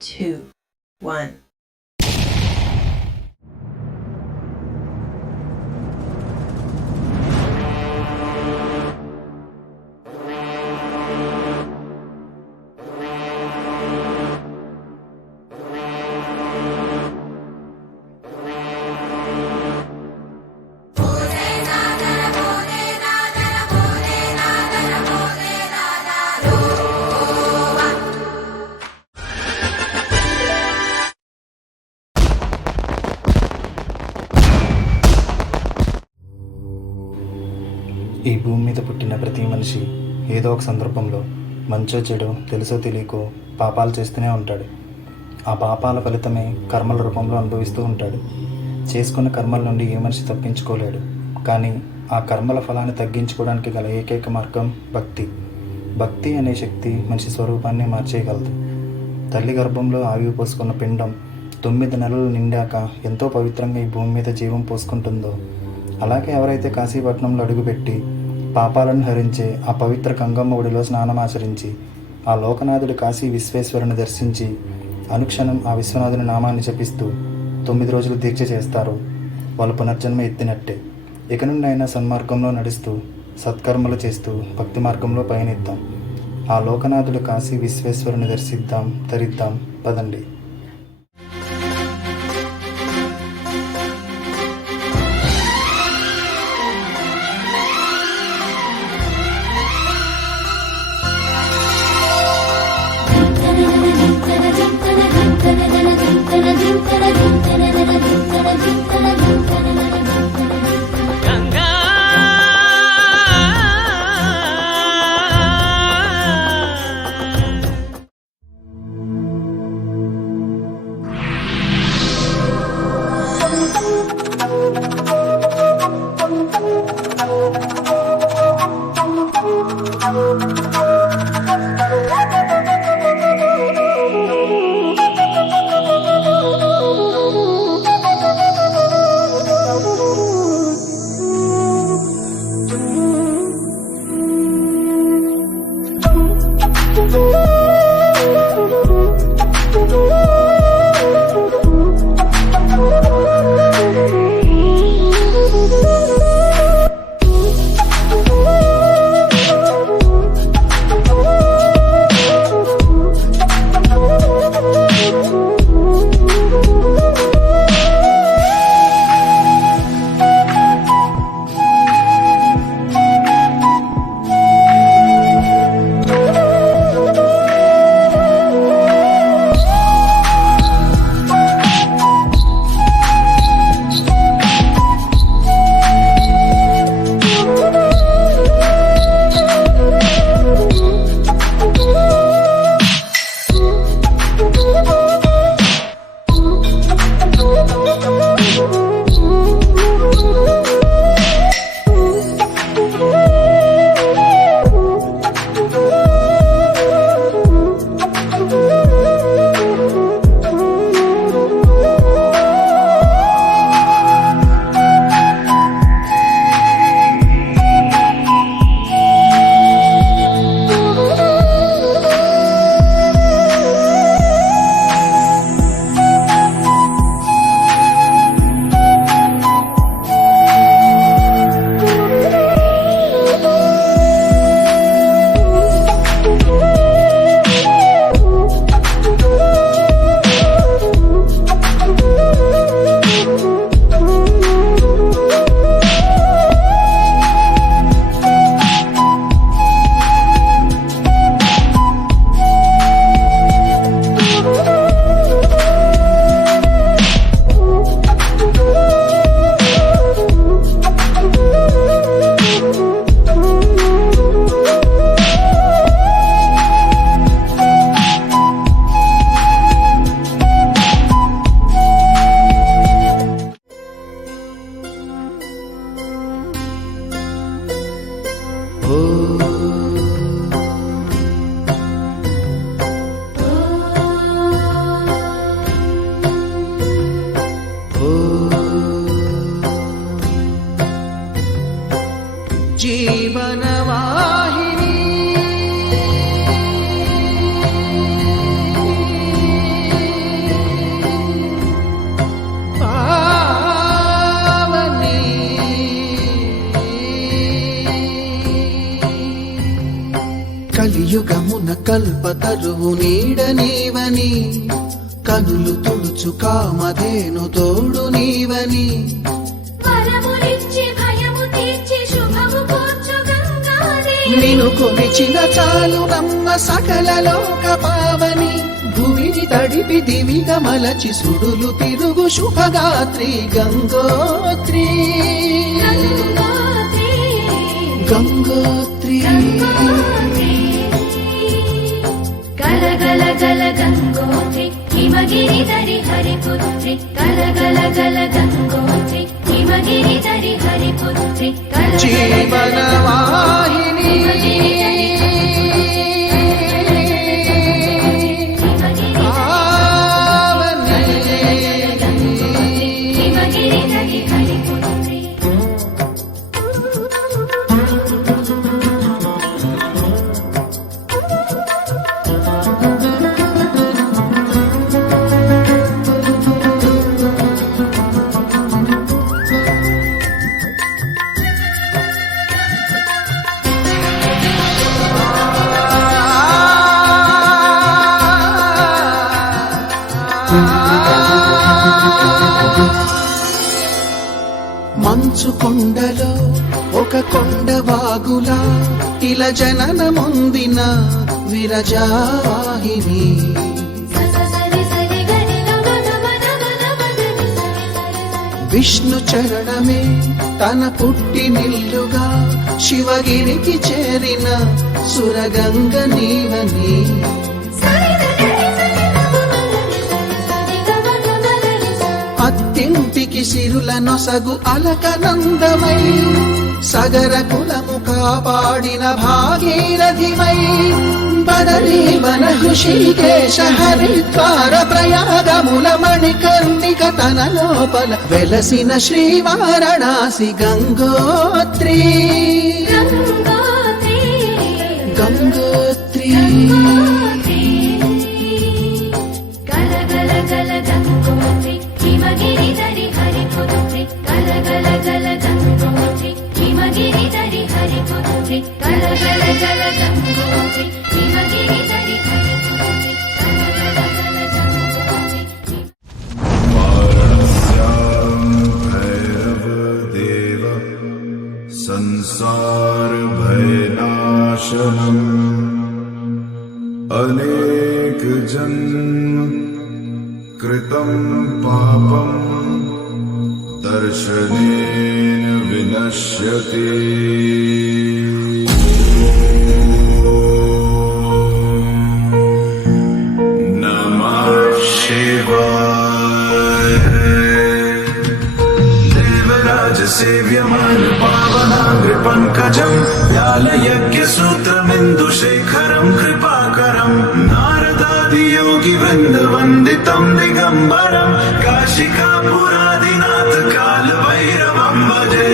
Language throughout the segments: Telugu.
2, 1. ఈ భూమి మీద పుట్టిన ప్రతి మనిషి ఏదో ఒక సందర్భంలో మంచో చెడో తెలుసో తెలియకో పాపాలు చేస్తూనే ఉంటాడు. ఆ పాపాల ఫలితమే కర్మల రూపంలో అనుభవిస్తూ ఉంటాడు. చేసుకున్న కర్మల నుండి ఏ మనిషి తప్పించుకోలేడు. కానీ ఆ కర్మల ఫలాన్ని తగ్గించుకోవడానికి గల ఏకైక మార్గం భక్తి. భక్తి అనే శక్తి మనిషి స్వరూపాన్ని మార్చేయగలదు. తల్లి గర్భంలో ఆవిరి పోసుకున్న పిండం 9 నెలలు నిండాక ఎంతో పవిత్రంగా ఈ భూమి మీద జీవం పోసుకుంటుందో, అలాగే ఎవరైతే కాశీపట్నంలో అడుగుపెట్టి పాపాలను హరించే ఆ పవిత్ర గంగమ్మ ఒడిలో స్నానమాచరించి ఆ లోకనాథుడు కాశీ విశ్వేశ్వరుని దర్శించి అనుక్షణం ఆ విశ్వనాథుని నామాన్ని జపిస్తూ 9 రోజులు దీక్ష చేస్తారు, వాళ్ళు పునర్జన్మ ఎత్తినట్టే. ఇక నుండి అయినా సన్మార్గంలో నడుస్తూ సత్కర్మలు చేస్తూ భక్తి మార్గంలో పయనిద్దాం. ఆ లోకనాథుడు కాశీ విశ్వేశ్వరుని దర్శిద్దాం, తరిద్దాం, పదండి. కల్పతరువు నీడ నీవని, కనులు తుడుచు కామధేను తోడు నీవని, వరములిచ్చి భయము తీర్చి శుభము కూర్చు గంగాదేవి. నిను కొలిచిన చాలు నమ్మ సకల లోక పావని, భూమిని తడిపి దివిగా మలచి సుడులు తిరుగు శుభగాత్రి గంగోత్రి గంగోత్రి, గంగోత్రి. గల గల గల గంగోత్రి, హిమగిరి ధరి హరిపుత్రి. గల గల గల గంగోత్రి, హిమగిరి ధరి హరిపుత్రి. గల గల గల జీవనవాహిని హిమగిరి ధరి హిమగిరి ధరి హరిపుత్రి. మంచు కొండలో ఒక కొండ వాగులా, ఇలా జననముందిన విరజావాహిని, సరి సరి గరి నమ నమ నమ నమ గరి సరి సరి సరి. విష్ణు చరణమే తన పుట్టినిల్లుగా, శివగిరికి చేరిన సురగంగ నీవని, సరి సరి సరి నమ గరి సరి సరి గమ గమ గరి సరి. అత్తింటికి సిరుల నొసగు అలకనందమై, సగర కులము కాపాడిన భాగీరథిమై, బదరీ వన హృషికేశ హరిద్వార ప్రయాగముల మణికర్ణిక తన లోపల వెలసిన శ్రీవారణాసి గంగోత్రి గంగోత్రి, గంగోత్రి. గంగోత్రి. గల గల గల గంగోత్రి, హిమగిరి ధరి హరిపుత్రి. గల గల గల గంగోత్రి, హిమగిరి ధరి హరిపుత్రి. గల గల గల గంగోత్రి, హిమగిరి ధరి హరిపుత్రి. గల గల గల గంగోత్రి. वाराणस्यां भैरवदेव संसारभयनाशनम् अनेकजन्म कृतं पापं दर्शनेन विनश्यति। नमः शिवाय। देवराज सेव्यमान पावनाग्र पंकजं व्यालयज्ञसूत्रमिन्दुशेखरं कृपाकरं नारदादि योगी वृन्द वन्दितं दिगम्बरं काशिकापुरादिनाथ कालभैरवं भजे।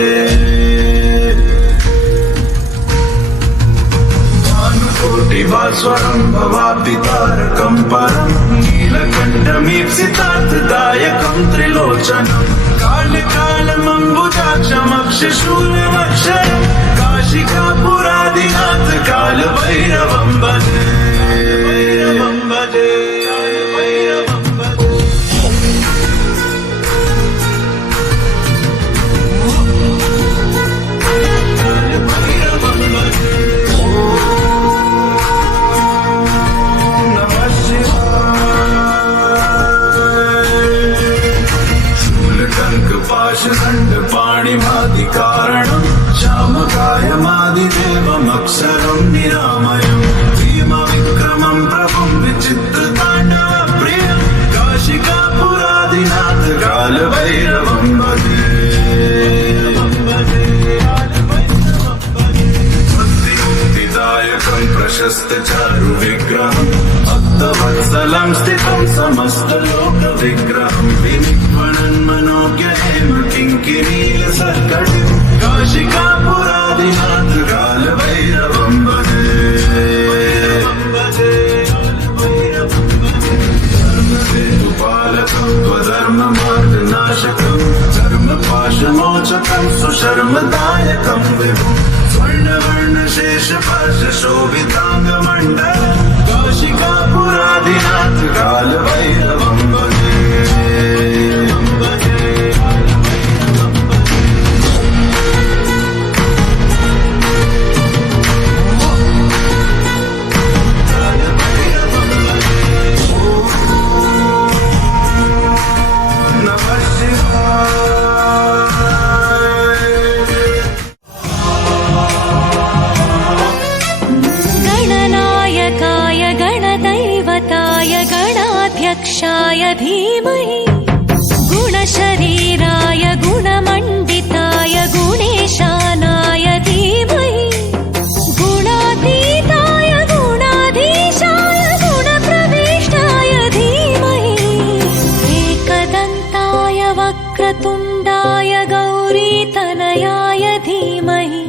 भानुकोटिभास्वरं भवाब्धितारकं परं नीलकण्ठमीप्सितार्थदायकं त्रिलोचनं कालकालमम्बुजाक्षमक्षशूलमक्षरं काशिकापुरादिनाथ कालभैरवं भजे। भैरवं भजे, कालभैरवं भजे। कालभैरवं भजे। नमः शिवाय। शूलटङ्क पाशदण्ड पाणिमादिकारणं श्यामकायमादिदेवमक्षरं निरामयं भीमविक्रमं प्रभुं विचित्रताण्डवप्रियं काशिकापुरादिनाथ कालभैरवं भजे। भक्तिमुक्तिदायकं प्रशस्तचारुविग्रहं भक्तवत्सलं स्थितं समस्तलोकविग्रहं विनिक्वणन्मनोज्ञहेम किङ्किरीलसर्कटिं काशिकापुरादिनाथ कालभैरवं भजे। धर्मसेतुपालकं त्वधर्ममार्गनाशकं धर्मपाशमोचकं सुशर्मदायकं विभुं स्वर्णवर्णशेषपाशशोभिताङ्गमण्डलं गणाध्यक्षाय धीमहि गुणशरीराय गुणमण्डिताय गुणेशानाय धीमहि गुणातीताय गुणाधीशाय गुणप्रविष्टाय धीमहि एकदन्ताय वक्रतुण्डाय गौरीतनयाय धीमहि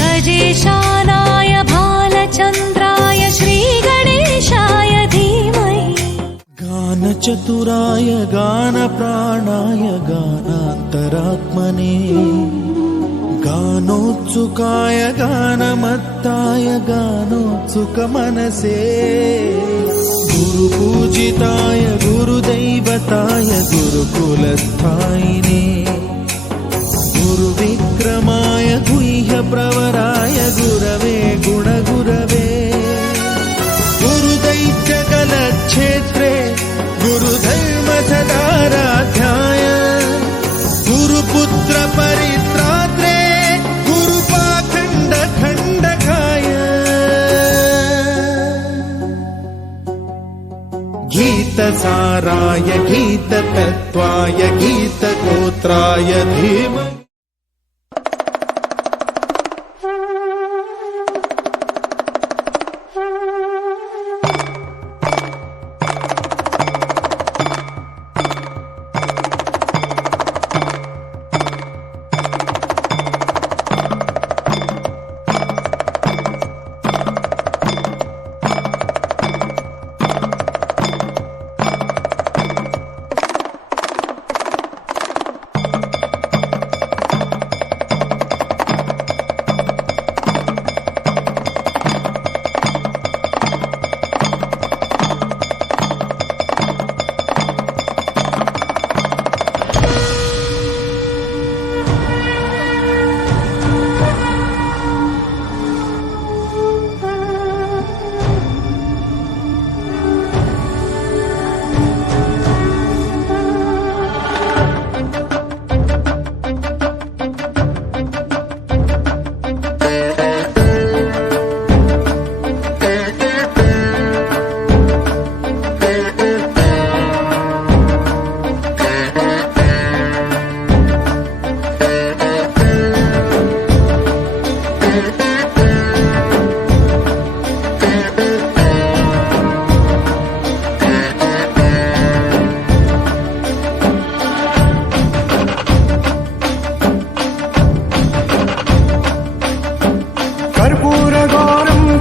गजेशानाय भालचन्द्राय श्रीगणेशाय धीमहि गानचतुराय गानप्राणाय गानान्तरात्मने गानोत्सुकाय गानमत्ताय गानोत्सुकमनसे गुरुपूजिताय गुरुदैवताय गुरुकुलस्थायिने गुरुविक्रमाय गुह्यप्रवराय गुरवे गुणगुरवे गुरुदैत्यकलक्षेत्रे गुरुधर्मसदाराध्याय गुरुपुत्रपरित्रात्रे गुरुपाखण्डखण्डकाय गीतसाराय गीततत्त्वाय गीतगोत्राय धीमहि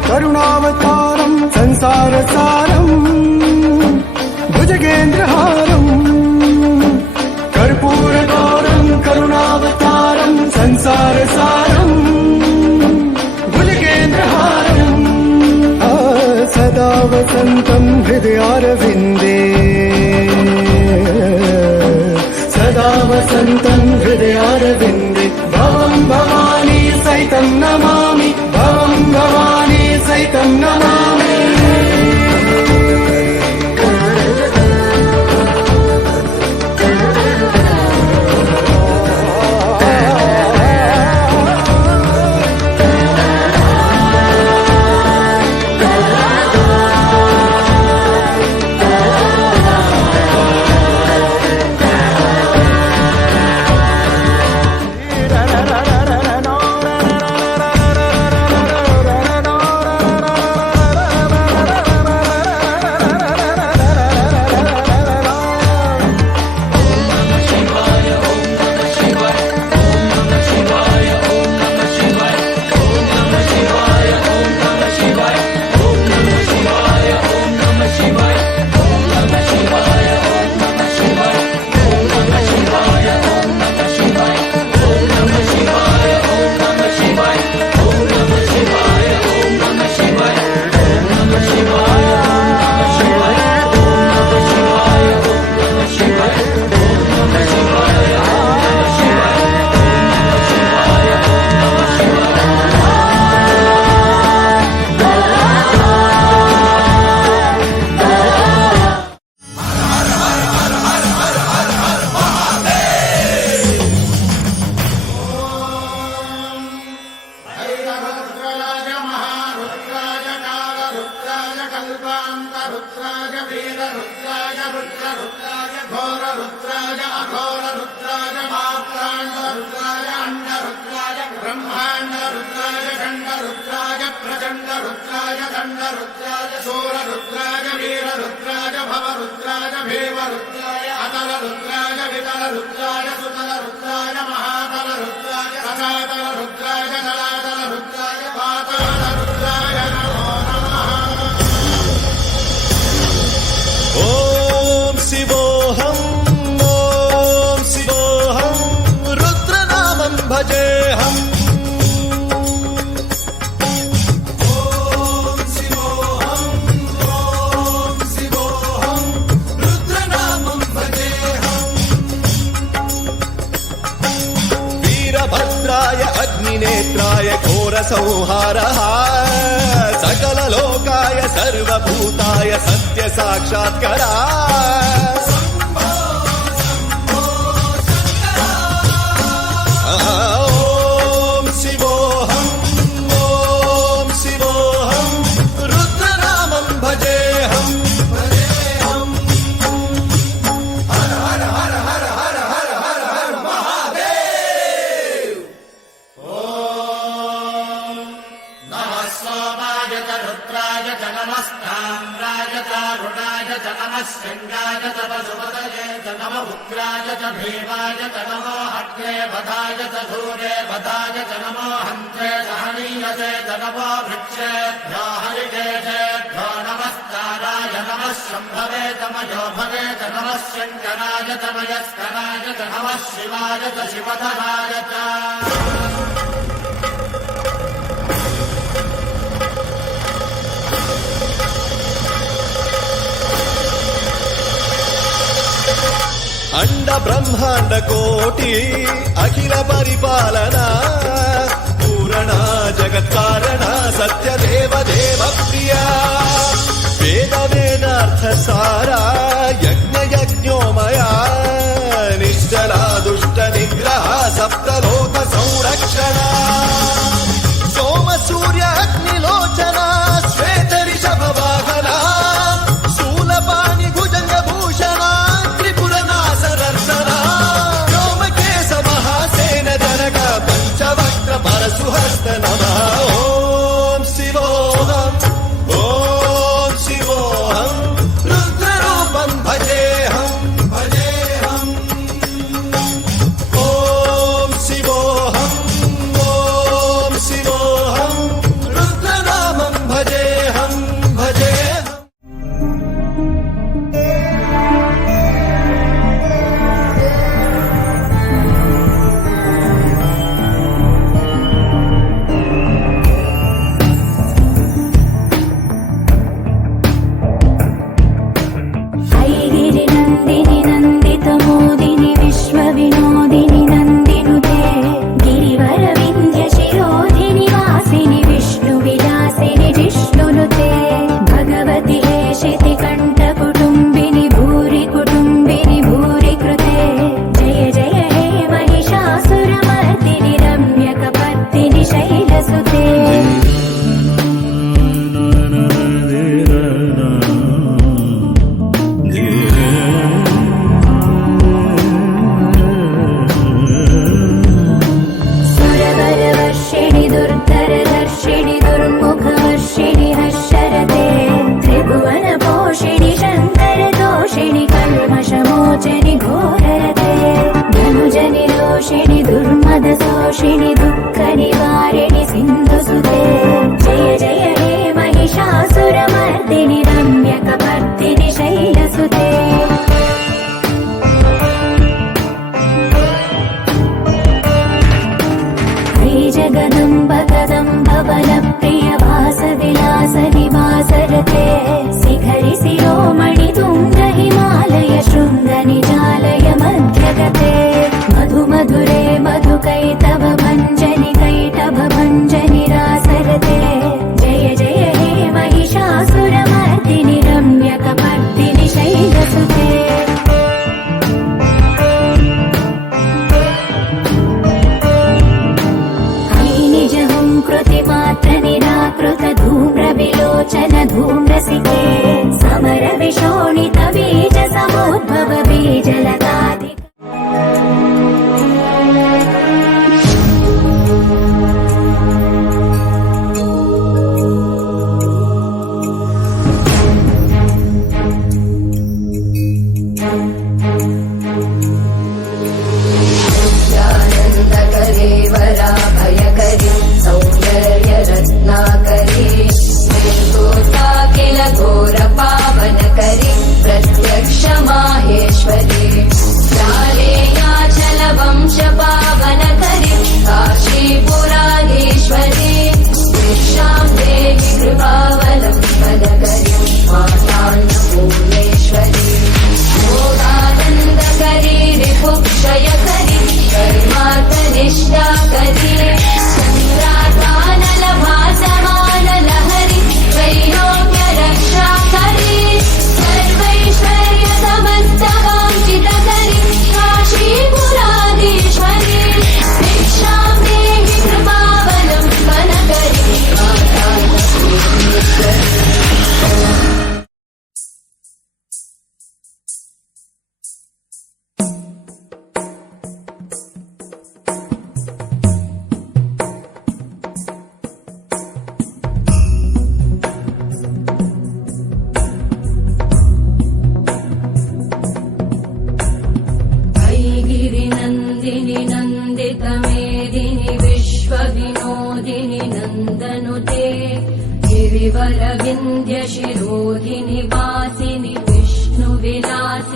करुणावतारं संसारसारं भुजगेन्द्रहारं कर्पूरगौरं करुणावतारं संसारसारं भुजगेन्द्रहारं सदा वसन्तं हृदयारविन्दे सदा वसन्तं हृदयारविन्दे भवं भवानी सहितं नमामि भवं भवानी सहितं नमामि రుద్రాయ ఘోర రుద్రాయ అఘోర రుద్రాయ మాత్రాండ రుద్రాయ అండ రుద్రాయ బ్రహ్మాండ రుద్రాయ ఖండ రుద్రాయ ప్రచండ రుద్రాయ దండ రుద్రాయ శూర రుద్రాయ వీర రుద్రాయ భవ రుద్రాయ భీమ రుద్రాయ అతల రుద్రాయ వితల రుద్రాయ సుతల రుద్రాయ మహాతల రుద్రాయ రసాతల రుద్రాయ జలాతల రుద్రాయ పాతాళ రుద్రాయ నమో నమః. ఓం శివోహం రుద్రనామం భజేహం. వీరభద్రాయ అగ్నినేత్రాయ ఘోర సంహారః సకల లోకాయ సర్వభూతాయ సత్య సాక్షాత్కరా. ఓం శివోహం రుద్రనామం భజేహం. నమః సోమాయ చ రుద్రాయ చ నమస్తామ్రాయ చ అరుణాయ చ నమః శృంగాయ చ పశుపతయే చ నమ ఉగ్రాయ చ భీమాయ చ నమో అగ్నే వధాయ చ ధూరే వధాయ చ నమో హంత్రే సహనీయతే చ నమో వృక్షేభ్యో హరికేశేభ్యో నమస్కారాయ నమః శంభవే చ మయోభవే చ నమః శంకరాయ చ మయస్కరాయ చ నమః శివాయ చ శివధరాయ చ. అండ బ్రహ్మాండ కోటి అఖిల పరిపాలన పూరణ జగత్కారణ సత్యదేవ దేవ ప్రియ వేద వేదార్థ సారా యజ్ఞ యజ్ఞోమయా నిశ్చలా దుష్ట నిగ్రహ సప్తలోక సంరక్షణ సోమ సూర్య అగ్నిలోచన శ్వేత రిషభ వాహన శూలపాణి భుజంగ భూషణ త్రిపుర నాసరర్సన వ్యోమకేశ మహాసేన జనక పంచవక్ర పరశుహస్త నమః. ఓం శివోహం రుద్రరూపం భజేహం. ఓం శివోహం రుద్రనామం భజేహం. ఐగిరి నందిని నందితమోదిని విశ్వవినోదిని నందినుతే గిరివర వింధ్య శిరోధిని వాసిని విష్ణు విలాసిని జిష్ణునుతే భగవతి హేషితి కంఠ కుటుంబిని భూరి కుటుంబిని భూరి కృతే జయ జయ హే మహిషాసురమర్దిని రమ్యకపర్దిని శైలసుతే. సురవరవర్షిణి దుర్ధరదర్శిణి దుర్ముఖవర్షిణి హర్షరతే త్రిభువన పోషిణి శంకర దోషిణి కల్మషమోచని ఘోరరతే ధనుజని రోషిణి దుర్మద శోషిణి దుఃఖ నివారిణి సింధుసుతే జయ జయ హే మహిషాసురమర్దిని రమ్యకపర్దిని శైలసుతే. జగదంబ కదంబ బల ప్రియ వాస విలాస నివాసరతే శిఖరి శిరోమణి తుంగ హిమాలయ శృంగ నిజాలయ మధ్యగతే మధు మధురే మధు కైతవ భంజని కైటభ భంజని రాసరతే జయ జయ హే మహిషాసురమర్దిని రమ్యకపర్దిని శైలసుతే. कृतिमात्र निराकृत धूम्र विलोचन धूम्रसिके समर विशोणित बीज समुद्भव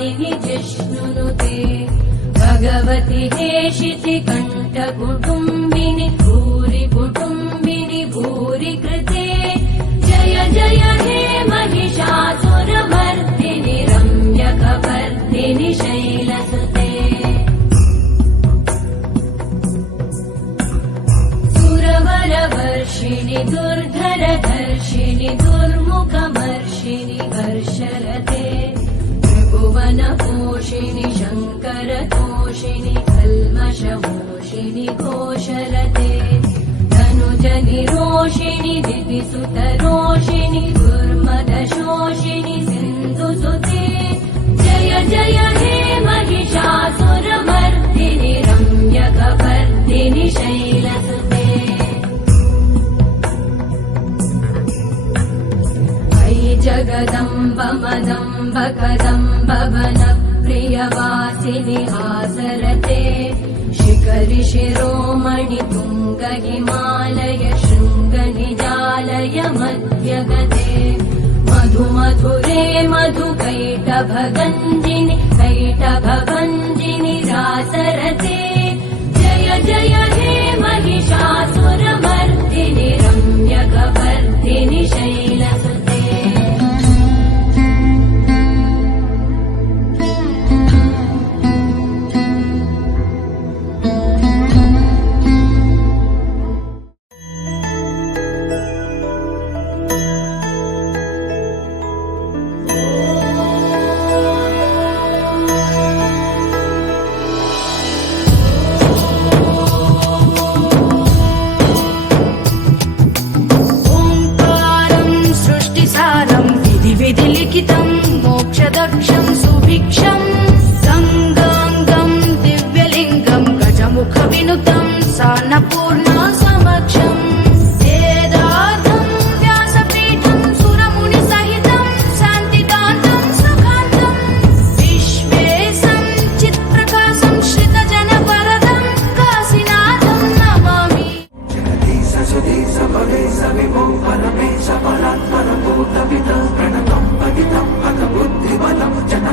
वासिनि जिष्णुनुते भगवति हेशिति कण्ठकुटुम्बिनि भूरि कुटुम्बिनि भूरि कृते जय जय हे महिषासुरमर्दिनि रम्यकपर्दिनि शैलसुते सुरवरवर्षिणि दुर्धरधर्षिणि दुर्मुखमर्षिणि हर्षरते त्रिभुवनपोषिणि शङ्करतोषिणि कल्मषमोषिणि घोषरते धनुजनिरोषिणि दितिसुतरोषिणि दुर्मदशोषिणि सिन्धुसुते जय जय हे महिषासुरमर्दिनि रम्यकपर्दिनि शैलसुते अयि जगदम्ब मदम्ब कदम्ब वनप्रियवासिनि हासरते शिखरि शिरोमणि तुङ्ग हिमालय शृङ्गनिजालय मध्यगते मधु मधुरे मधुकैटभगञ्जिनि कैटभभञ्जिनि रासरते जय जय हे महिषासुरमर्दिनि रम्यकपर्दिनि शैलसुते मोक्षदक्षं सुभिक्षं गङ्गाङ्गं दिव्यलिङ्गं गजमुखविनुतं सान्नपूर्णा समक्षं वेदार्थं व्यासपीठं सुरमुनिसहितं शान्तिदान्तं सुखान्तं विश्वेशं चित्प्रकाशं श्रितजनवरदं काशीनाथं नमामि प्रणतं पतितं हत बुद्धिबलं जन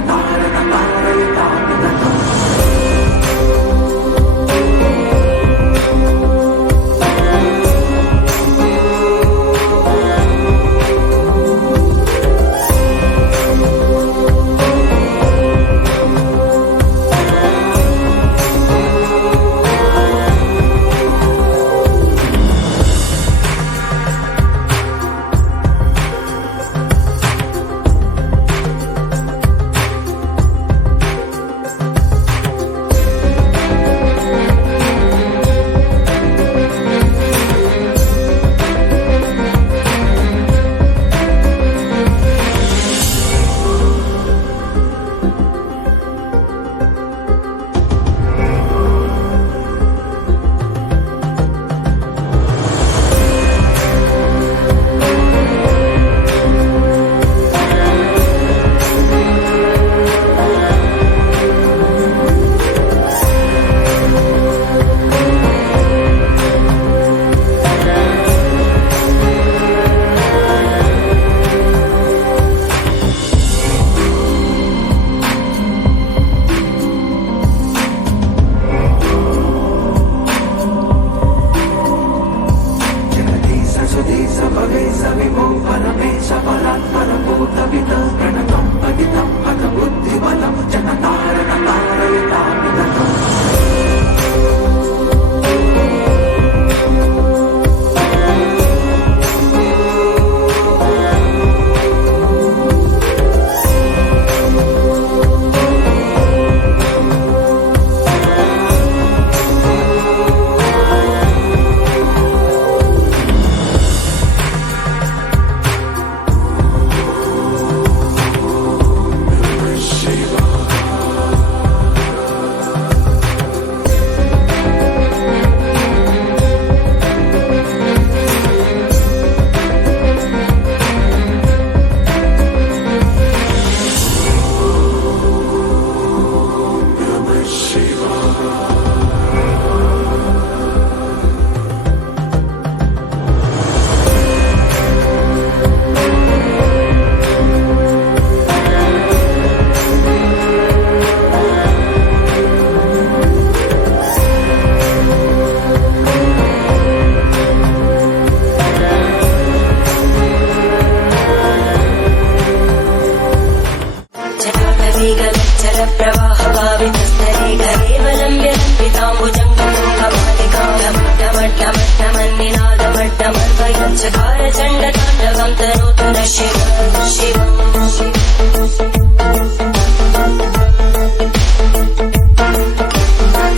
वेगलच्चर प्रवाह भावितस्तरे केवलम्ब्य लम्बिताम्बुजङ्गमूकमालिकामट्टमट्टमन्निनादमट्टमर्वयच्चकार चण्डताण्डवं तनोतु न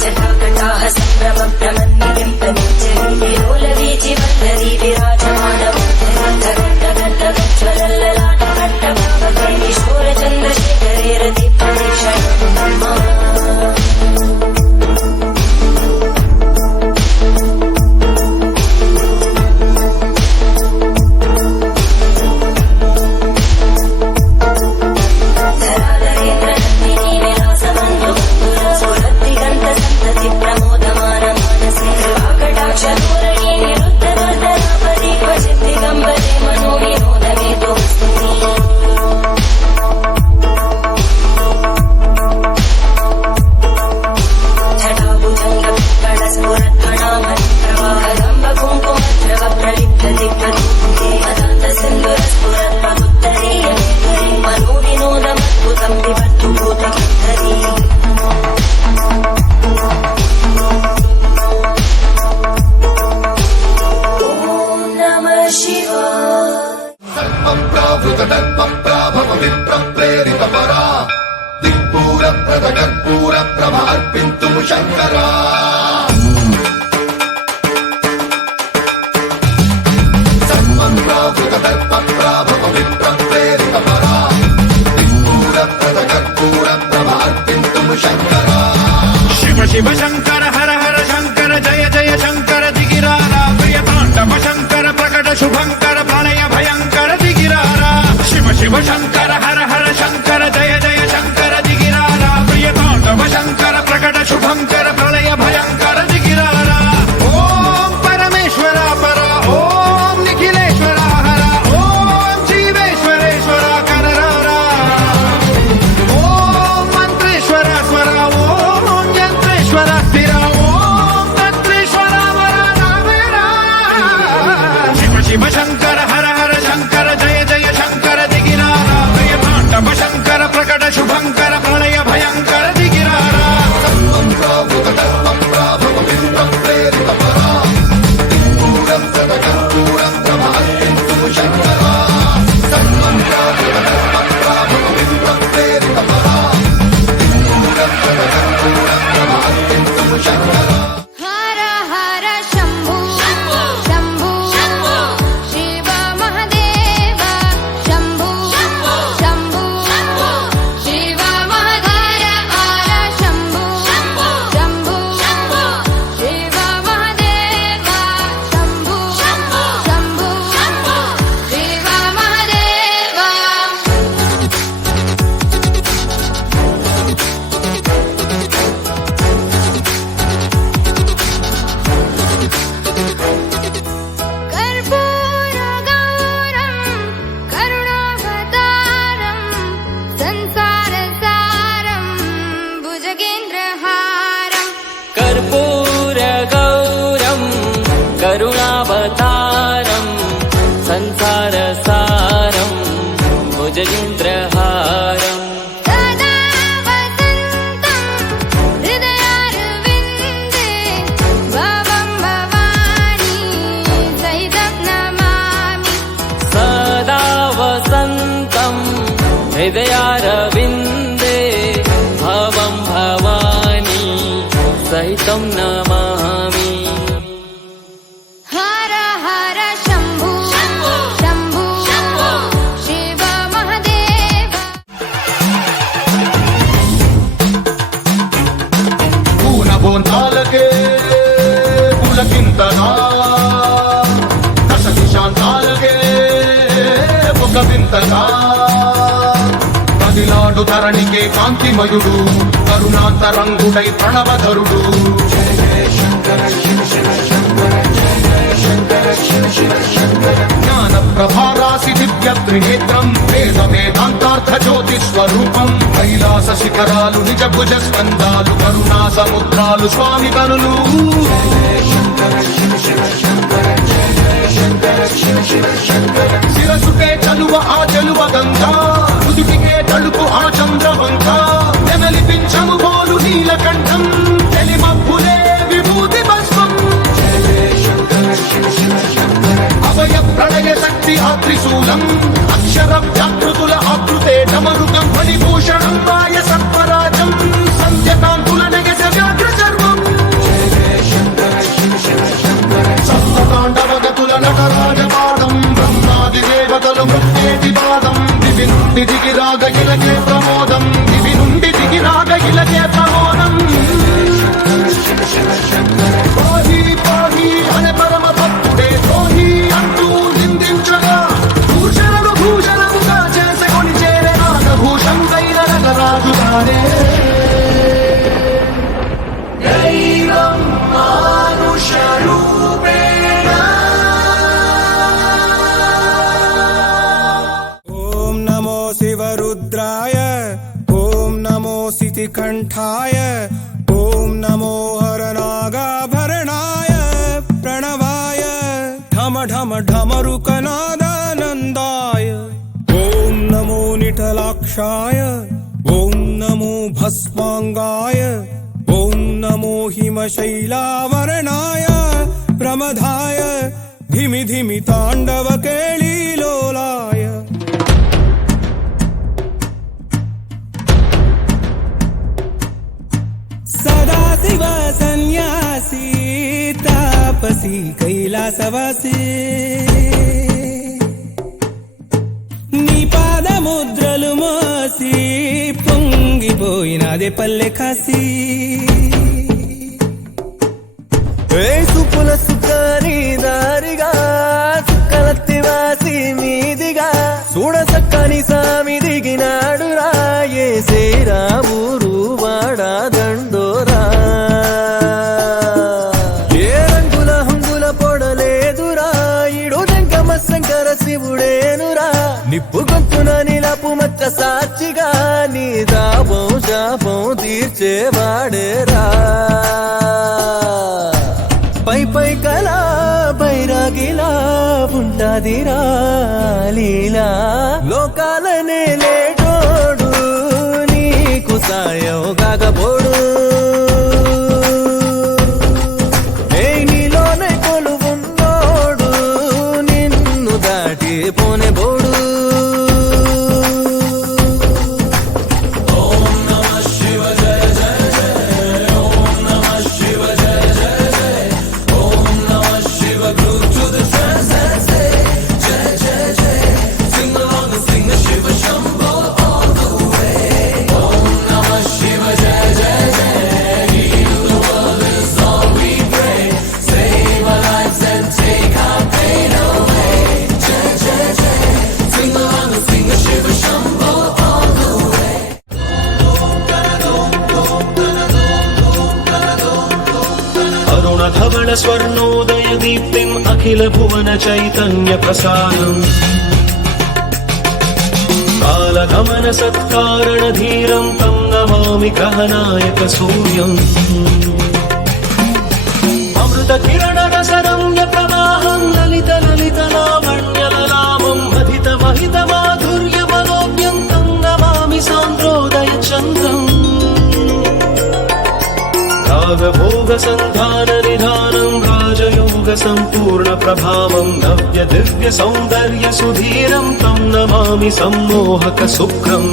जटाकटाः सम्भ्रमभ्रमन्निलिम्पनिचरीलोलवीचिवल्लरी विराजमानवज्वलल्ललाटकट्टभावके किशोरचन्द्रशेखरे रतिप्रतिक्षणम् शिव शंकर हर हर शंकर जय जय शंकर दिगिरारा प्रियतांडव शंकर प्रकट शुभंकर प्रलय भयंकर दिगिरारा शिव शिव शंकर हर हर शंकर जय जय शंकर दिगिरारा प्रियतांडव शंकर प्रकट शुभंकर प्रलय भयंकर दिगिरारा ओम परमेश्वर पर ओम निखिलेश्वर हर ओम जीवेश्वरेश्वर कररारा ओम मंत्रेश्वर स्वर ओम यंत्रेश्वर स्थिर ओम तंत्रेश्वर वरदावेरा शिव शिव शंकर हर हर शंकर जय जय शंकर दिगिरारा प्रियतांडव शंकर प्रकट शुभंकर प्रलय भयंकर दिगिरारा हर हर शंभु शंभु शिव महादेव शंभु शंभु शिव महादेव हर शंभु शंभु शिव महादेव शंभु शंभु शिव महादेव कर्पूरगौरं करुणावतारं संसारसारं भुजगेन्द्रहारं कर्पूरगौरं करुणावतारं संसारसारं भुजगेन्द्रहारम् सदा वसन्तं हृदयारविन्दे भवं भवानी सहितं नमामि सदा वसन्तं हृदयारविन्दे भवं भवानी सहितं नमामि हर हर शंभु शंभु शिव महादेव పూనబోంతాలకే పులకింతనా దశదిశాంతాలకే ఒక వింతగా కదిలాడు ధరణికే కాంతిమయుడు కరుణాంతరంగుడై ప్రణవధరుడు జ్ఞాన ప్రభారాసి దివ్య త్రినేత్రం వేద వేదాంతార్థ జ్యోతి స్వరూపం కైలాస శిఖరాలు నిజ భుజ స్కందాలు కరుణా సముద్రాలు స్వామి కనులు శిరసుకే చలువ ఆ చలువ గంగా నుదుటికే తలుపు ఆ చంద్రవంక నెమలిపించము పోలు నీలకంఠం తెలిమబ్బులే విభూతి భస్మం అభయ ప్రళయ శక్తి ఆ త్రిశూలం అక్షర వ్యాకృతుల ఆకృతే డమరుకం ఫణిభూషణం వాయ సర్పరాజం సంధ్యకాంతుల నగజ వ్యాఘ్ర చర్మం సప్తతాండవగతుల నటరాజపాదం బ్రహ్మాది దేవతలు మృత్యేటి పాదం దివి నుండి దిగి రాగయిలకే ప్రమోదం దివి నుండి దిగి రాగయిలకే ప్రమోదం పాహి పాహి అనే పరమ భక్తుడే ద్రోహి అంటూ నిందించగా భూషణను భూషణముగా చేసుకొని చేరే నాగభూషం కైన నగరాజుగానే దైవం మానుష రూపేణ ఓం నమో శివరుద్రాయ ఓం నమో సితికంఠాయ ఓం నమో హరనాగాభరణాయ ప్రణవాయ ఢమ ఢమ ఢమరుకనాదానందాయ ఓం నమో నిఠలాక్షాయ ఓం నమో భస్మాంగాయ ఓం నమో హిమశైలావరణాయ ప్రమదాయ ధిమి ధిమి తాండవ కేళీలోలాయ సదాశివ సన్యాసి తాపసి కైలాసవాసి నీ పాదముద్రలు మోసి పొంగిపోయినదే పల్లె కాసి సుపుల సుఖాని దారిగా చుక్కలత్తి వాసి మీదిగా చూడ చక్కని సామి దిగినాడు రాయే శ్రీరామురు వాడా దండోరా ఏ రంగుల హంగుల పొడలేదురా ఇడు జంగమ శంకర శివుడేనురా నిప్పు గొంతున నిలపు మచ్చ సాక్షిగా నీ దాపం శాపం తీర్చేవాడేరా పై పై కలా బైరాగిలా ఉంటాదిరా లీలా లోకాలనే లేటోడు నీకు సాయం కాకపోడు ఏ నీలోనే కొలువున్నోడు నిన్ను దాటి పోనే బోడు धवल स्वर्णोदय दीप्तिम् अखिल भुवन चैतन्य प्रसारम् कालगमन सत्कारण धीरम् तम् नमामि ग्रहनायक सूर्यम् अमृत किरण रसरम्य प्रवाहम् ललित ललित लावण्य ललामम् अधित महित माधुर्य मनोज्ञम् तम् नमामि सान्द्रोदय चन्द्रम् रागभोग सन्धान निधानम् राजयोग सम्पूर्ण प्रभावम् नव्य दिव्य सौन्दर्य सुधीरम् तम् नमामि सम्मोहक शुक्रम्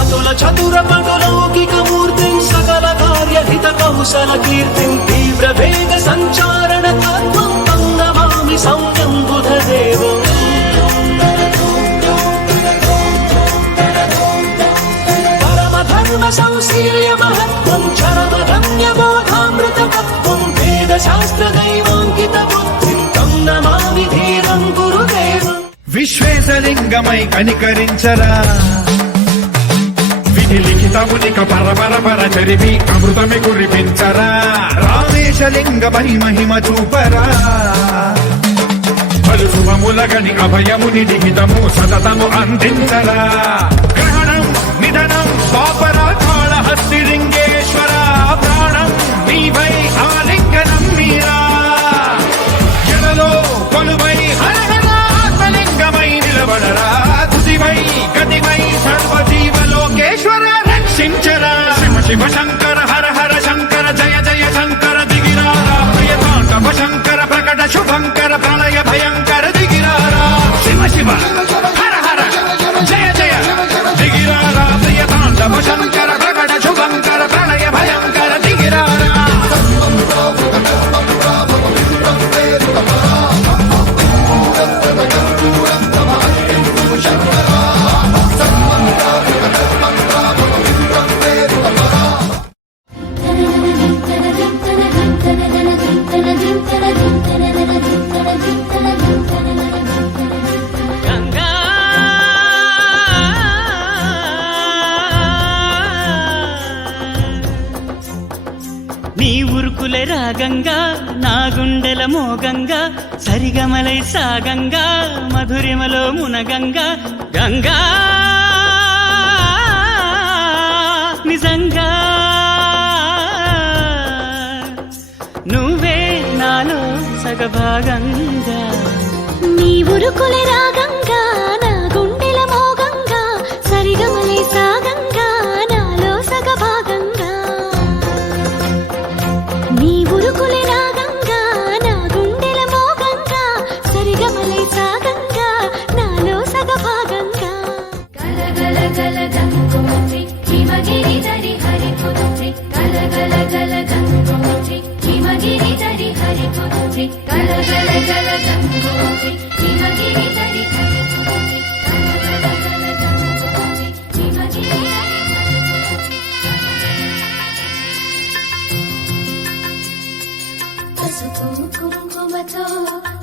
अतुल चतुर पटुलौकिक मूर्तिम् सकल कार्य हित कौशल कीर्तिम् तीव्र वेग सञ्चारण तत्त्वम् तम् नमामि सौम्यम् बुधदेवम् धर्म संशील्य महत्त्वम् चरम रम्य बोधामृत तत्त्वम् वेद शास्त्र दैवाङ्कित बुद्धिम् तम् नमामि धीरम् गुरुदेवम् విశ్వేశలింగమై కనికరించరా విధి లిఖితమునిక పరపర పర చరివి అమృతమి కురిపించరా రామేశలింగమై మహిమ చూపరా పలు శుభములగని అభయముని లిఖితము సతతము అందించరా గ్రహణం నిధనం స్వాపరా కాళహస్తి లింగేశ్వర ప్రాణం నీవై ఆలింగనం మీరా ఎడలో కొలువై హరహర ఆత్మలింగమై నిలబడరా ఉరుకులే రాగంగా నా గుండెల మోగంగా సరిగమలై సాగంగా మధురిమలో మునగంగా గంగా నిజంగా నువ్వే నాలో సగభాగంగా నీ ఉరుకులే రాగంగా నా గుండెల మోగంగా సరిగమలై సాగంగా నాలో సగభాగంగా నీ ఉరుకులే రాగంగా నా గుండెల మోగంగా సరిగమలై సాగంగా నాలో సగభాగంగా గల గల గల గంగోత్రి హిమగిరిధరి హరిపుత్రి గల గల గల గంగోత్రి హిమగిరిధరి హరిపుత్రి గల గల గల గంగోత్రి హిమగిరిధరి హరిపుత్రి గల గల గల గంగోత్రి హిమగిరిధరి పసుపు కుంకుమతో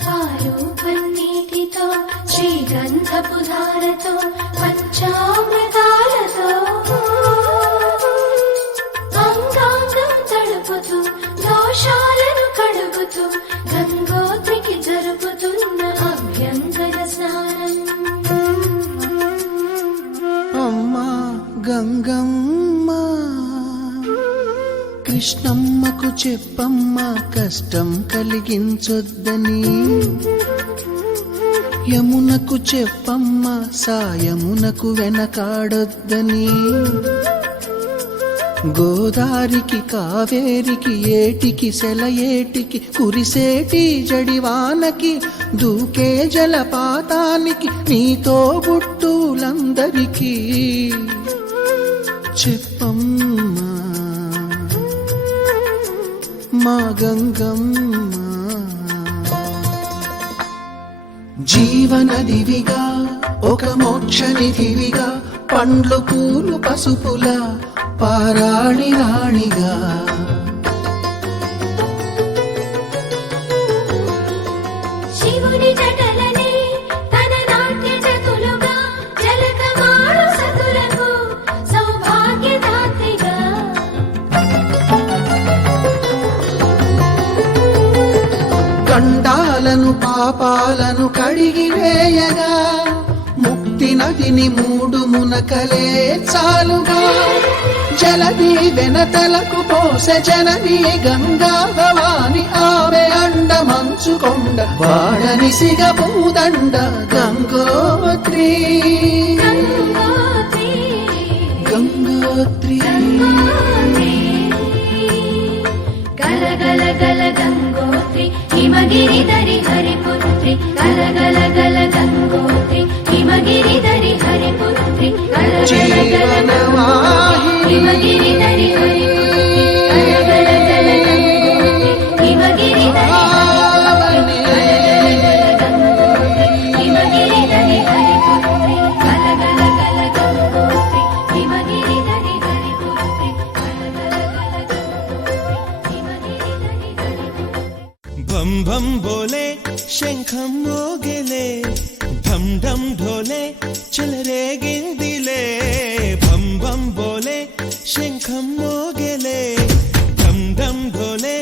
పాలు పన్నీటితో శ్రీగంధపు ధారతో పంచామృతాలతో అంగాంగం తడుపుతూ దోషాలను కడుగుతూ గంగోత్రికి జరుపుతున్న అభ్యంతర స్నానం అమ్మా గంగమ్మ కృష్ణమ్మకు చెప్పమ్మా కష్టం కలిగించొద్దని యమునకు చెప్పమ్మా సాయమునకు వెనకాడొద్దని గోదారికి కావేరికి ఏటికి సెలయేటికి కురిసేటి జడివానకి దూకే జలపాతానికి నీతో బుట్టులందరికీ చెప్పమ్మా మా గంగమ్మ జీవనదివిగా ఒక మోక్షనిధివిగా పండ్లు పూలు పసుపుల పారాణి రాణిగా శివుని జటలనే తన నాట్య చతులుగా జలకమాడు సతులకు సౌభాగ్యదాత్రిగా గండాలను పాపాలను కడిగివేయగా ముక్తి నదిని మూడు మునకలే చాలుగా జలది వెనతలకు పోసె జనని గంగా భవాని ఆమె అండ మంచుకొండ వాడని సిగ పూదండ గంగోత్రి గంగోత్రి గల గల గల గంగోత్రి హిమగిరిధరి హరిపుత్రి గల గల గల గంగోత్రి హిమగిరిధరి హరిపుత్రి గల గల గల గంగోత్రి హిమగిరిధరి హరిపుత్రి గల గల గల గంగోత్రి హిమగిరిధరి హిమగిరిధరి హరిపుత్రి గల గల గల గంగోత్రి హిమగిరిధరి హరిపుత్రి గల గల గల గంగోత్రి హిమగిరిధరి హరిపుత్రి భం భం బోలే శంఖం మోగెలే ఢం ఢం ఢోలే చెలరేగిందిలే భం భం బోలే శంఖం మోగెలే ఢం ఢం ఢోలే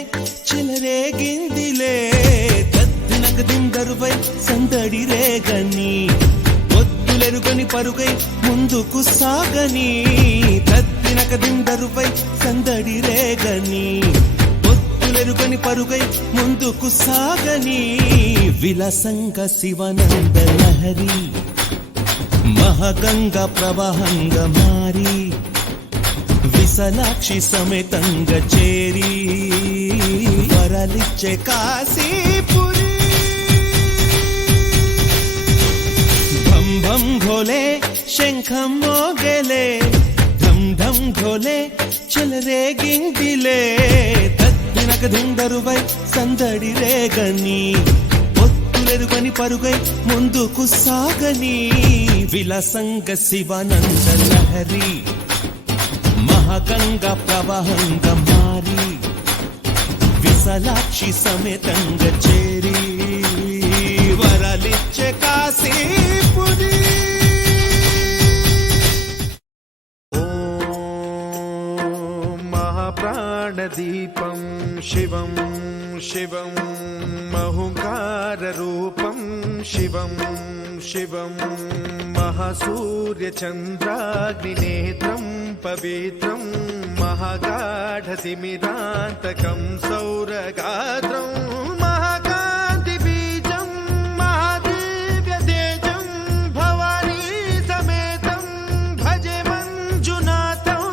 చెలరేగిందిలే తత్తినక దిందరుపై సందడి రేగని ఒత్తులెరుగని పరుగై ముందుకు సాగని తత్తినక దిందరుపై సందడి రేగని ఒత్తులెరుగని పరుగై ముందుకు సాగని విలసంగ శివనంద లహరి మహగంగ ప్రవాహంగా మారి విశాలాక్షి సమేతంగా చేరి వరలిచ్చే కాశీపురి భం భం ఘోలే శంఖం మోగెలే ఢం ఢం ఘోలే చెలరేగిందిలే తత్తినక దిందరువై సందడి రేగని ఒత్తులెరుగని పరుగై ముందుకు సాగని విలసంగ శివానంద లహరి మహగంగ ప్రవాహంగా మారి విశాలాక్షి సమేతంగా చేరి వరలిచ్చే కాశీపురి మహాప్రాణ ప్రాణదీపం శివం శివం మహుంకారరూపం శివం శివం మహాసూర్యచంద్రాగ్నినేత్రం పవిత్రం మహాగాఢతిమిరాంతకం సౌరగాత్రం మహాకాంతిబీజం మహాదివ్యతేజం భవానీ సమేతం భజే మంజునాథం.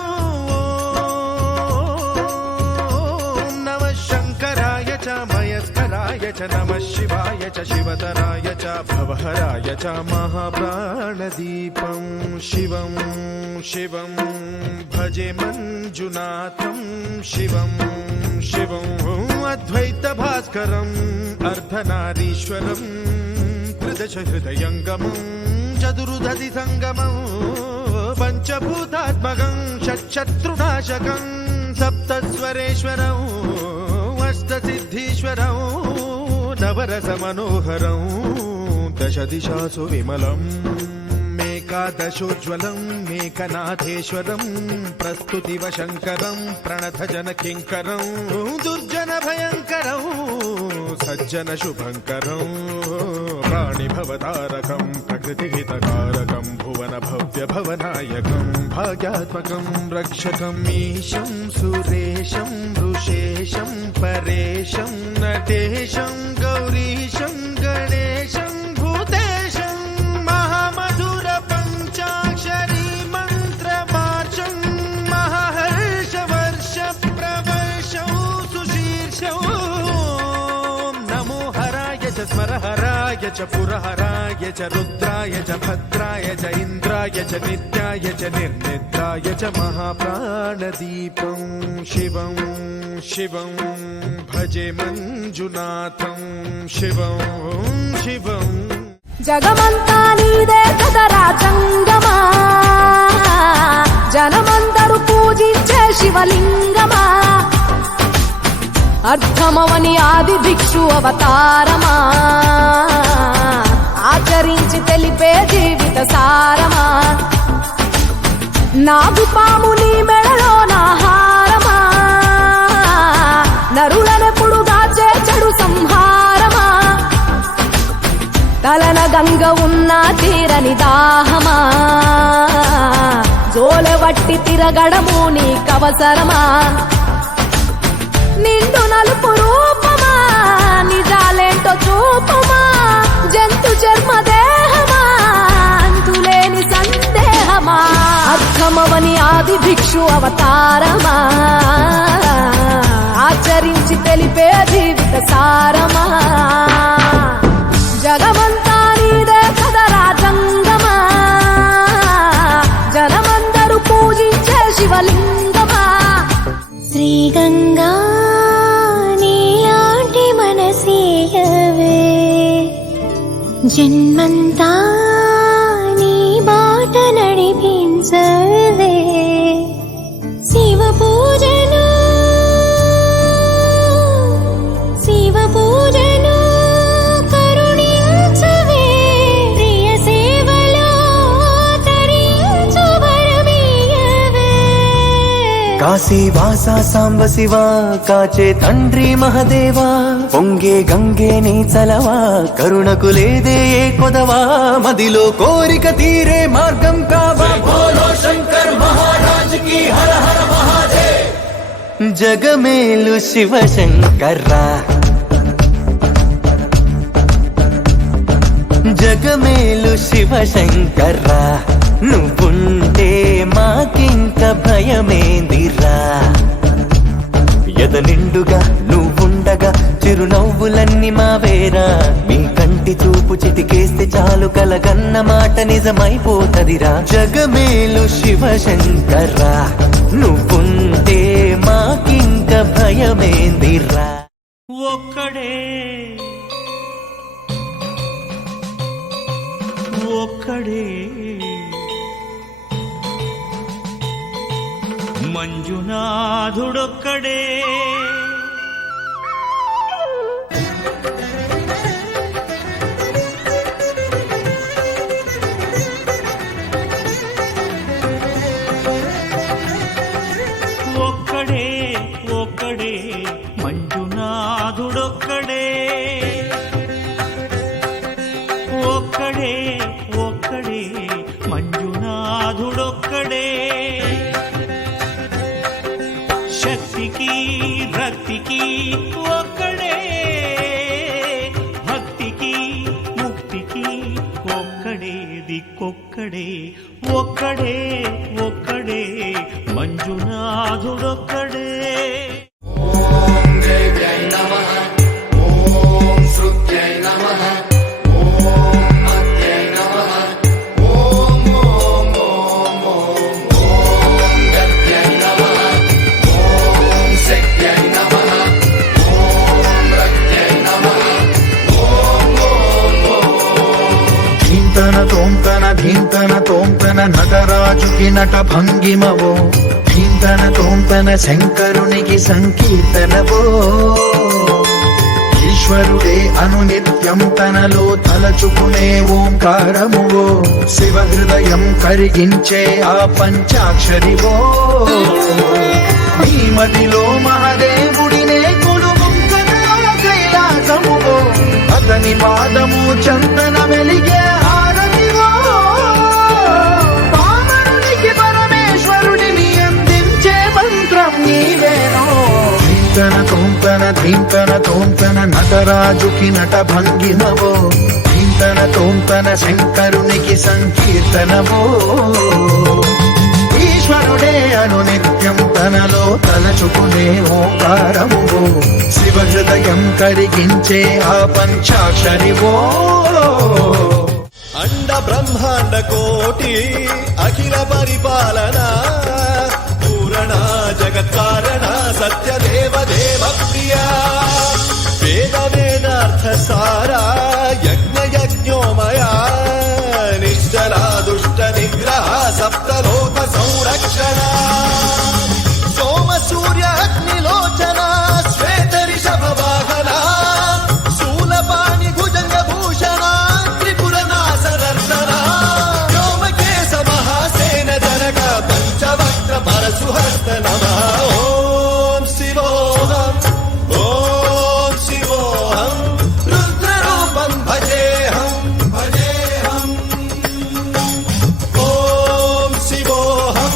ఓం నమః శంకరాయ చ మయస్కరాయ చ నమః శివాయ చ శివతరాయ చ భవహరాయ చ మహాప్రాణదీపం శివం శివం భజే మంజునాథం శివం శివం అద్వైత భాస్కరం అర్ధనారీశ్వరం త్రిదశ హృదయంగమం చతురుదధి సంగమం పంచభూతాత్మకం షట్శత్రునాశకం సప్తస్వరేశ్వరం అష్టసిద్ధీశ్వరం నవరస మనోహరం దశ దిశాసు విమలం ఏకాదశోజ్వలం మేకనాథేశ్వరం ప్రస్తుతివ శంకరం ప్రణత జన కింకరం దుర్జన భయంకరం సజ్జన శుభంకరం ప్రాణిభవతారకం ప్రకృతిహితకారకం భువన భవ్య భవనాయకం భాగ్యాత్మకం రక్షకం ఈశం సురేశం ఋషేశం పరేశం నటేశం గౌరీశం గణేశం భూతేశం మహామధుర పంచాక్షరీ మంత్రమార్షం మహాహర్షవర్ష ప్రవర్షం సుశీర్షం నమో హరాయ చ స్మరహరాయ చ పురహరాయ చ రుద్రాయ చ భద్రాయ చ ఇంద్రాయ చ నిత్యాయ చ నిర్నిద్రాయ చ మహాప్రాణదీపం శివం శివం భజే మంజునాథం శివం శివం. జగమంతా నీదే కదరా జంగమా, జనమందరూ పూజించే శివలింగమా, అర్థమవని ఆది భిక్షు అవతారమా, ఆచరించి తెలిపే జీవిత సారమా, నాగుపాము నీ మెడలో నా హారమా, నరులనెప్పుడు దాచే చెడు సంహారమా, తలన గంగ ఉన్న తీరని దాహమా, జోలెవట్టి తిరగడము నీకవసరమా, నిండు నలుపు రూపమా నిజాలేంటో చూపమా, జంతు చర్మ దేహమా అంతులేని సందేహమా, అర్థమవని ఆది భిక్షు అవతారమా, ఆచరించి తెలిపే జీవిత సారమా, జగమంతా నీదే కదరా జంగమా, జనమందరూ పూజించే శివలింగమా. శ్రీ గంగా నీలాంటి మనసీయవే, జన్మంతా నీ బాట నడిపించవే, శివ పూజలు శివ పూజలు కరుణించవే, ప్రియ సేవలో తరించు వరమీయవే. కాశీవాస సాంబ శివ కాచే తండ్రి మహదేవా, పొంగే గంగే నీ చలవా, కరుణకు లేదే ఏ కొదవా, మదిలో కోరిక తీరే మార్గం కావా, బోలో శంకర్ మహారాజ్ కి హర హర మహాదేవ్. జగమేలు శివ శంకర్రా, జగమేలు శివ శంకర్రా, నువ్వుంటే మాకింక భయమేందిరా, ఎద నిండుగా నువ్వుండగా చిరునవ్వులన్నీ మావేరా, మీ కంటి చూపు చిటికేస్తే చాలు కలగన్న మాట నిజమైపోతదిరా, జగమేలు శివ శంకర్రా, నువ్వుంటే మాకింక భయమేందిరా. ఒక్కడే ఒక్కడే మంజునాథుడొక్కడే, ఒక్కడే ఒక్కడే ఒక్కడే ఒక్కడే మంజునాథుడొక్కడే. ఓం దేవ్యై నమః ఓం శృత్యై నమః ఓం మత్యై నమః ఓం ఓం ఓం ఓం ఓం గత్యై నమః ఓం శక్త్యై నమః ఓం రక్త్యై నమః ఓం ఓం ఓం. ధీంతన తోంతన ధీంతన తోంతన నటరాజుకి నట భంగిమవో, ధీంతన తోంతన శంకరునికి సంకీర్తనవో. ఈశ్వరుడే అనునిత్యం తనలో తలచుకునే ఓంకారమువో, శివ హృదయం కరిగించే ఆ పంచాక్షరివో. నీ మదిలో మహాదేవుడినే కొలుముంకనో కైలాసమువో, అతని పాదము చందన వెలిగే హారతివో. పామరునికి పరమేశ్వరుడిని అందించే మంత్రం నీవేనో. ధీంతన తోంతన ధీంతన తోంతన నటరాజుకి నట భంగిమవో, ధీంతన తోంతన శంకరునికి సంకీర్తనవో. ఈశ్వరుడే అనునిత్యం తనలో తలచుకునే ఓంకారమువో, శివ హృదయం కరిగించే ఆ పంచాక్షరివో. అండ బ్రహ్మాండ కోటి అఖిల పరిపాలన పూరణ జగత్కారణ సత్యదేవ దేవ ప్రియ వేద వేదార్థ సారా యజ్ఞ యజ్ఞోమయా నిశ్చలా దుష్ట నిగ్రహ సప్తలోక సంరక్షణ సోమ సూర్య అగ్నిలోచన శ్వేత రిషభ వాహన శూలపాణి భుజంగ భూషణ త్రిపుర నాశనర్దన వ్యోమకేశ మహాసేన జనక పంచవక్ర పరశుహస్త నమః. ఓం శివోహం ఓం శివోహం రుద్రరూపం భజేహం భజేహం. ఓం శివోహం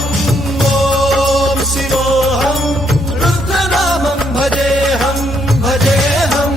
ఓం శివోహం రుద్రనామం భజేహం భజేహం.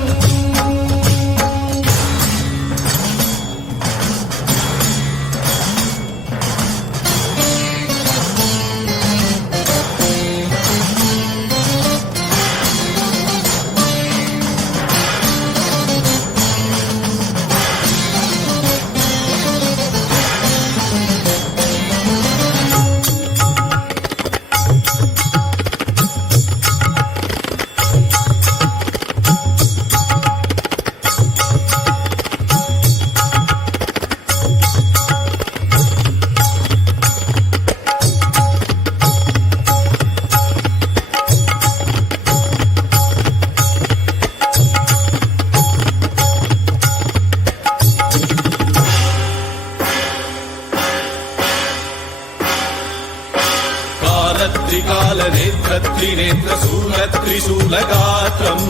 కాలత్రికాల నేత్ర త్రినేత్ర శూల త్రిశూల గాత్రం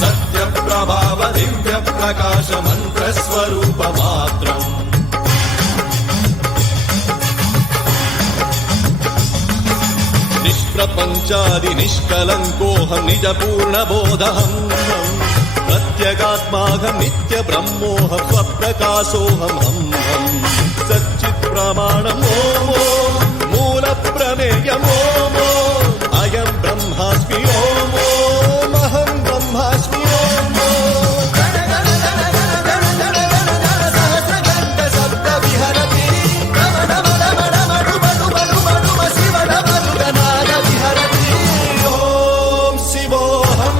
సత్య ప్రభావ దివ్య ప్రకాశ మంత్ర స్వరూప మాత్రం నిష్ప్రపంచాది నిష్కలంకోహం నిజ పూర్ణ బోధహం ప్రత్యగాత్మాహం నిత్య బ్రహ్మోహం స్వప్రకాశోహం హం హం సచ్చిత్ ప్రమాణం ఓమో మూల ప్రమేయమో అయం బ్రహ్మాస్మి ఓమో మహం బ్రహ్మాస్మి ఓమో సహస్రగంట శబ్ద విహరతి శివడమరుగనాద విహరతి. ఓం శివోహం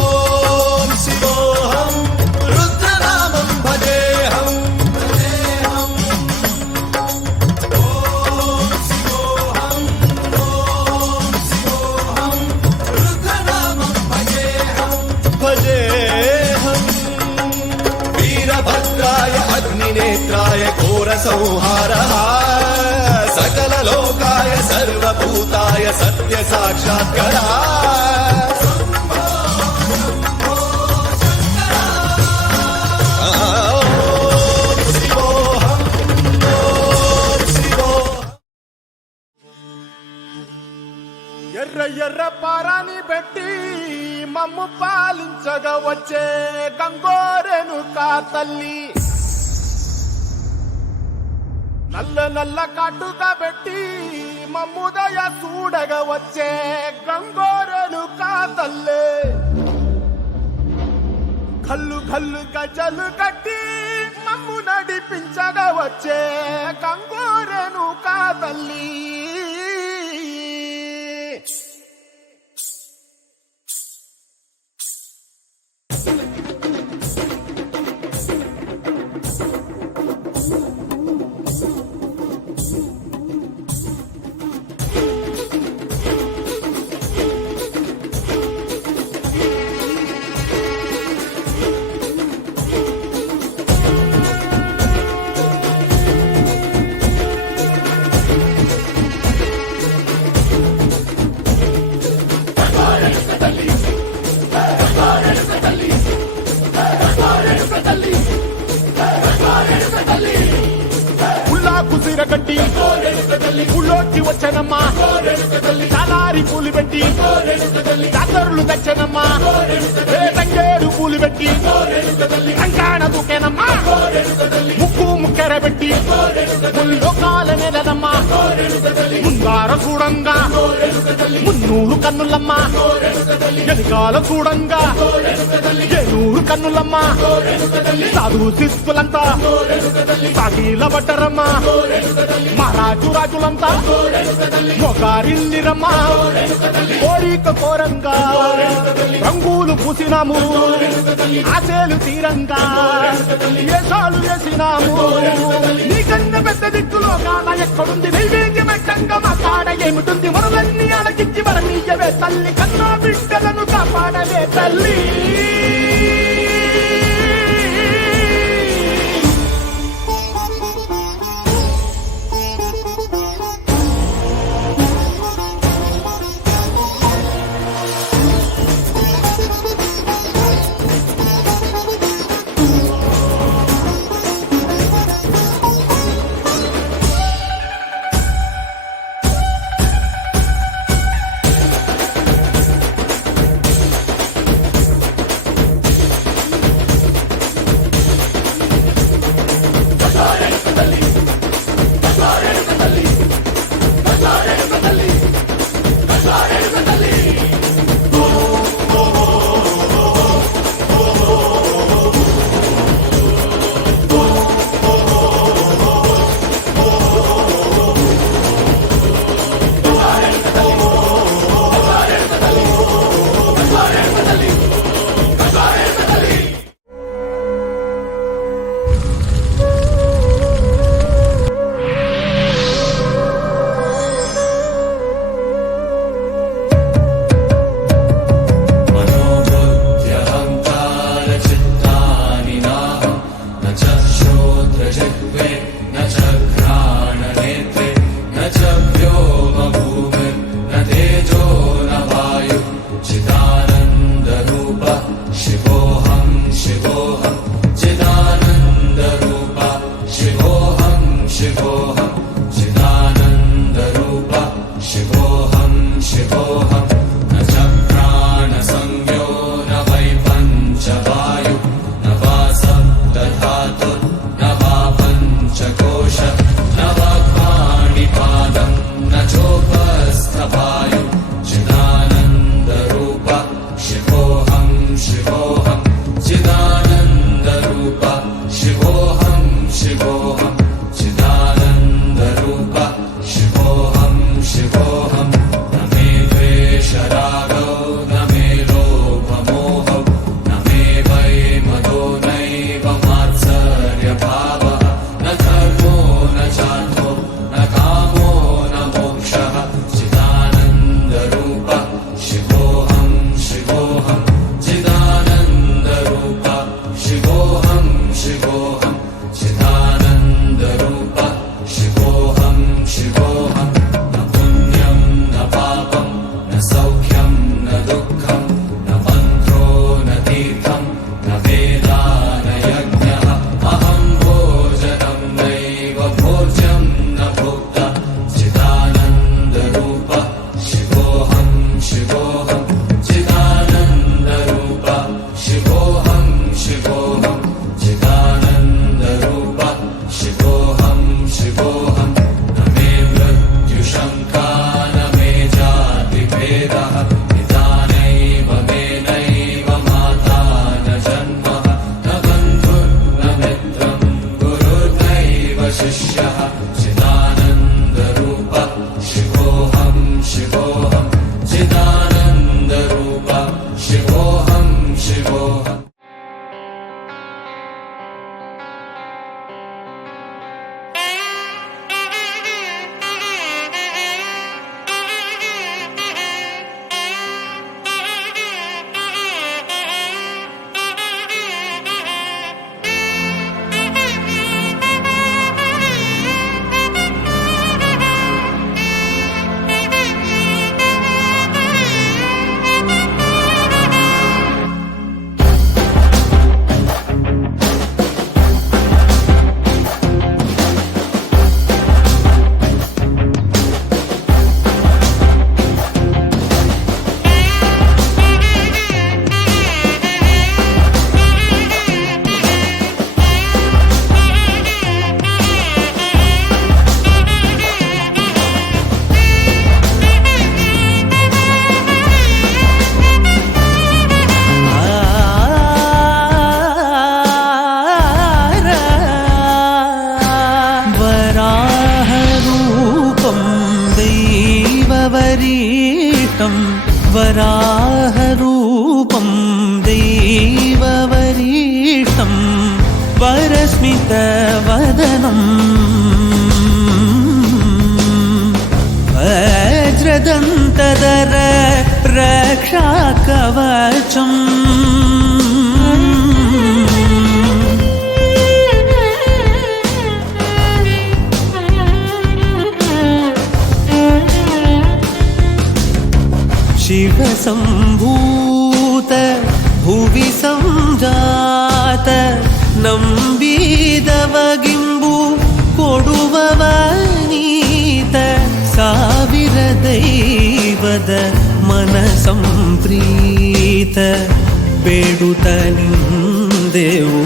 ఓం శివోహం రుద్రనామం భజేహం భజేహం. ఓం శివోహం ఓం శివోహం రుద్రనామం భజేహం భజేహం. వీరభద్రాయ అగ్నినేత్రాయ ఘోర సంహారః సకల లోకాయ సర్వభూతాయ సత్య సాక్షాత్కరః. ఓం శివోహం ఓం శివోహం. ఎర్ర ఎర్ర పారాని పెట్టి మమ్ము పాలించ పంచగా వచ్చే గంగోరెనుకా తల్లి నల్ల నల్ల కాటుగా పెట్టి మమ్ముదయ చూడగా వచ్చే గంగోరెనుకా తల్లి కల్లు కల్లు గజలు కట్టి మమ్ము నడిపించగా వచ్చే గంగోరెనుకా తల్లి కట్టి ఊళ్ళోకి వచ్చనమ్మా చాలారి పూలు పెట్టి జాతరులు తెచ్చనమ్మా తంగేడు పూలు పెట్టి కంకాణ దూకేనమ్మా ముక్కు ముక్కెర పెట్టి లోకాల నెలనమ్మా ముందార చూడంగా మున్నూరు కన్నులమ్మా ఎలికాల చూడంగా ఏనూరు కన్నులమ్మా సాధు శిస్తులంతా సాగిల బట్టరమ్మా మహారాజు రాజులంతా మొగారిల్లిరమ్మా కోరిక కోరంగా రంగులు పూసినాము ఆశలు తీరంగా వేషాలు వేసినాము నీకన్నా పెద్ద దిక్కులో కాన ఎక్కడుంది నైవేద్యం ఎట్టంగా మా కాడ ఏమిటుంది మనలన్నీ అలకించి మరణీయవే తల్లి కన్నా బిడ్డలను కాపాడవే తల్లి च शिवशिष्यः चिदानन्दरूप शिवोऽहं शिवोऽहं चिदानन्दरूप शिवोऽहं शिवोऽहम् वराहरूपं दैववरीष्टं वरस्मितवदनम् वज्रदन्तधर रक्षाकवचम् शिवसम्भूत भुवि संजात ನಂಬಿದವಗಿಂಬು ಕೊಡುವವನೀತ ಸಾವಿರ ದೈವದ ಮನ ಸಂಪ್ರೀತ ಬೇಡುತ್ತ ನಿಂದೆವು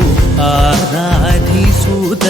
ಆರಾಧಿಸುತ್ತ